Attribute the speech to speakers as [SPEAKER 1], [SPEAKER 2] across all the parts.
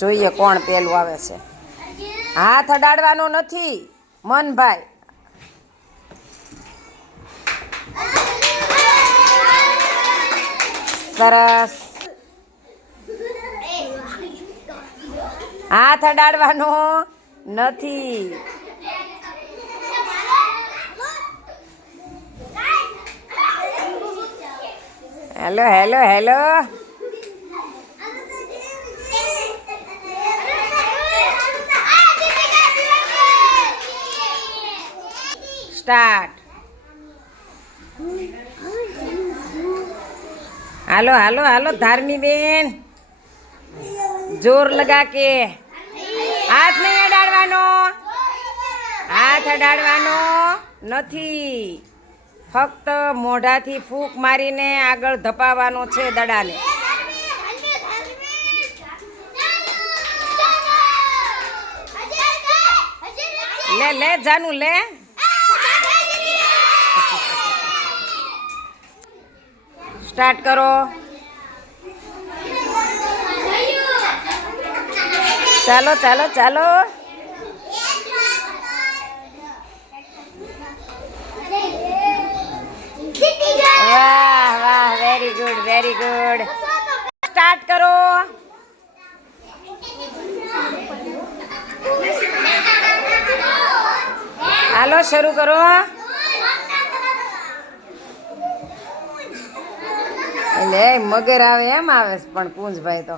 [SPEAKER 1] જોઈએ કોણ પેલું આવે છે. હાથ અડાડવાનો નથી. મનભાઈ સરસ. હાથ અડાડવાનો નથી. Hello hello hello. સ્ટાર્ટ હાલો હાલો હાલો ધાર્મી બેન જોર લગા કે. હાથ નહીં અડાડવાનો. હાથ અડાડવાનો નથી. ફક્ત મોઢાથી ફૂંક મારીને આગળ ધપાવવાનો છે દડાને. લે લે, જાનું, લે. સ્ટાર્ટ કરો. ચાલો ચાલો ચાલો. વાહ વાહ very good very good start કરો. હાલો, શરૂ કરો. એટલે મગર આવે એમ આવે પણ કુંજભાઈ તો.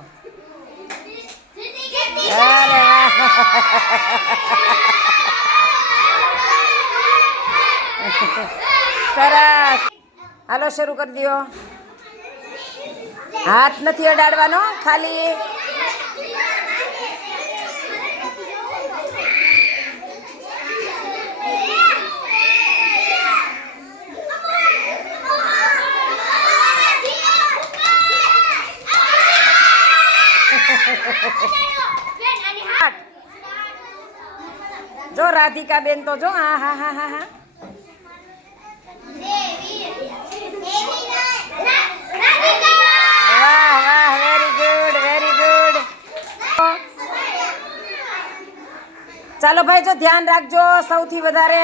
[SPEAKER 1] સરસ. હાલો, શરૂ કરી દો હાથ નથી અડાડવાનો, ખાલી હાથ. જો રાધિકા બેન તો જો હા હા હા હા હા. વાહ વાહ વેરી ગુડ વેરી ગુડ ચાલો ભાઈ, જો ધ્યાન રાખજો, સૌથી વધારે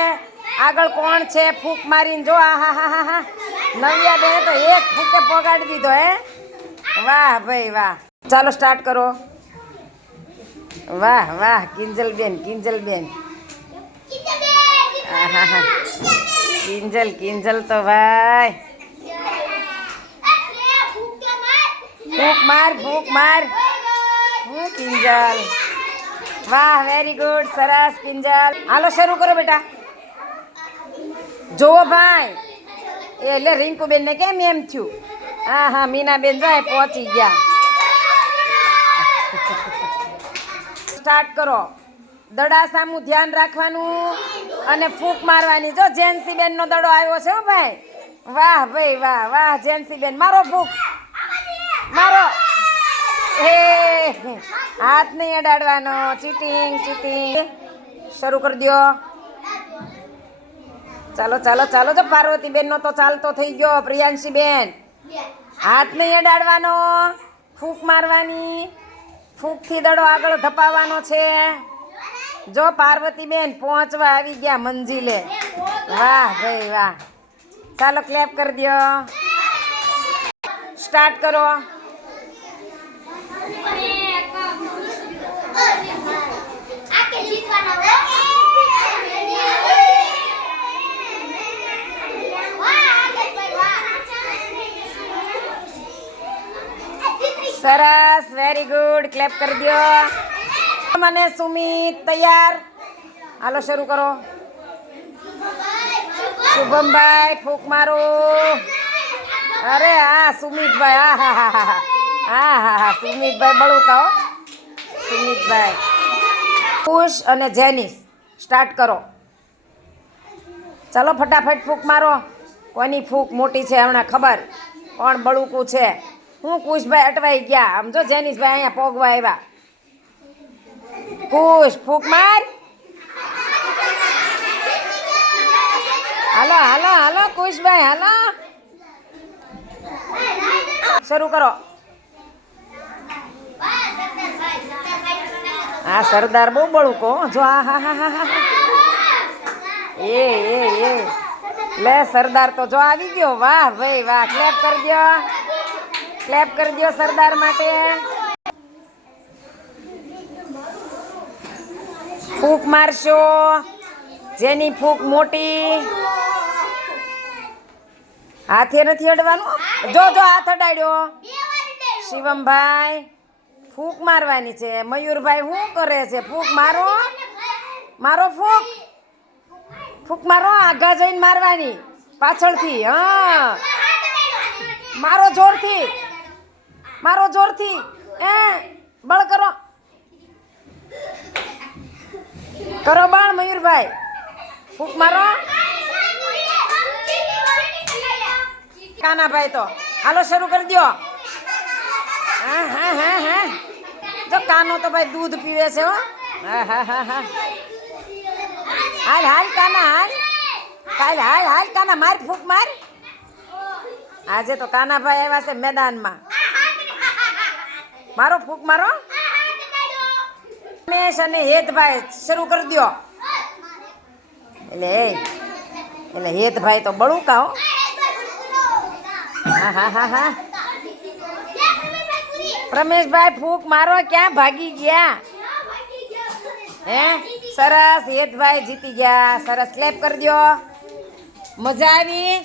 [SPEAKER 1] આગળ કોણ છે? ફૂંક મારીને જો, આ, હા હા હા હા. નવ્યા બેન તો એક ફૂકે પગાડી દીધો, હે? વાહ, ભાઈ, વાહ. ચાલો સ્ટાર્ટ કરો. વાહ વાહ, કિંજલબેન કિંજલબેન. આહાહા. કિંજલ કિંજલ તો ભાઈ. ફૂંક માર ફૂંક માર. હું કિંજલ. વાહ વેરી ગુડ સરસ, કિંજલ. હાલો, શરૂ કરો બેટા. જુઓ ભાઈ. એટલે રિંકુબેન ને કેમ એમ થયું? હા હા, મીનાબેન જાય પહોંચી ગયા. સ્ટાર્ટ કરો. દડા સામું ધ્યાન રાખવાનું. અને ફૂંક મારવાની. જો જેન્સી બેન નો દડો આવ્યો છે હો ભાઈ. વાહ ભાઈ, વાહ વાહ જેન્સી બેન મારો ફૂંક. મારો. હે હાથ નહીં અડાડવાનો. Cheating cheating. શરૂ કરી દો ચાલો ચાલો ચાલો. જો પાર્વતી બેન નો તો ચાલતો થઈ ગયો પ્રિયાંશી બેન હાથ નહીં અડાડવાનો. ફૂંક મારવાની. ફૂંકથી દડો આગળ ધપાવવાનો છે. જો પાર્વતી બેન પહોંચવા આવી ગયા મંજિલે. વાહ ભાઈ વાહ. ચાલો ક્લેપ કરી દો. સ્ટાર્ટ કરો. સરસ વેરી ગુડ ક્લેપ કરી દો. મને સુમિત તૈયાર. હાલો શરૂ કરો. શુભમભાઈ ફૂંક મારો. અરે હા, સુમિતભાઈ, હા હા હા હા હા. હા હા સુમિતભાઈ બળું કહો સુમિતભાઈ. ખુશ અને જેનિસ. સ્ટાર્ટ કરો. ચાલો ફટાફટ ફૂંક મારો. કોની ફૂંક મોટી છે હમણાં ખબર? કોણ બળુકું છે? હું કુશભાઈ અટવાઈ ગયા. આમ જો જેનિસભાઈ અહીંયા પોગવા આવ્યા. પુશ ફૂક માર. હાલો હાલો હાલો, કુશભાઈ, હાલો. શરૂ કરો. હા સરદાર બહુ બળું કહો. જો આ, હા હા હા હા. એ એ એ. લે સરદાર તો જો આવી ગયો. વાહ, ભાઈ, વાહ. ક્લેપ કરી દો ક્લેપ કરી દો સરદાર માટે. ફૂંક મારશો. જેની ફૂંક મોટી. હાથે નથી અડવાનું? જો જો, હાથ અડાડ્યો. શિવમભાઈ, ફૂંક મારવાની છે. મયુરભાઈ, શું કરે છે? ફૂંક મારો? મારો ફૂંક? ફૂંક મારો? આગા જઈને મારવાની. પાછળથી, હા. મારો જોરથી. મારો જોરથી. એ બળ કરો. કરો બાળ મયુરભાઈ. ફૂંક મારો. કાનાભાઈ તો. હાલો, શરૂ કરી દો હા હા હા હા. જો, કાનો તો ભાઈ દૂધ પીવે છે, હો. હા હા હા હા. હાલ હાલ, કાના, હાલ. હાલ હાલ હાલ, કાના, માર, ફૂક માર. આજે તો કાનાભાઈ આવ્યા છે મેદાનમાં. મારો ફૂક મારો. રમેશ અને હેતભાઈ શરૂ કરી દો એટલે એટલે હેતભાઈ તો બળું કાઓ હા. હા હા હા રમેશભાઈ ફૂક મારો ક્યાં ભાગી ગયા? હે? સરસ, હેતભાઈ જીતી ગયા. સરસ ક્લેપ કરી દો મજા આવી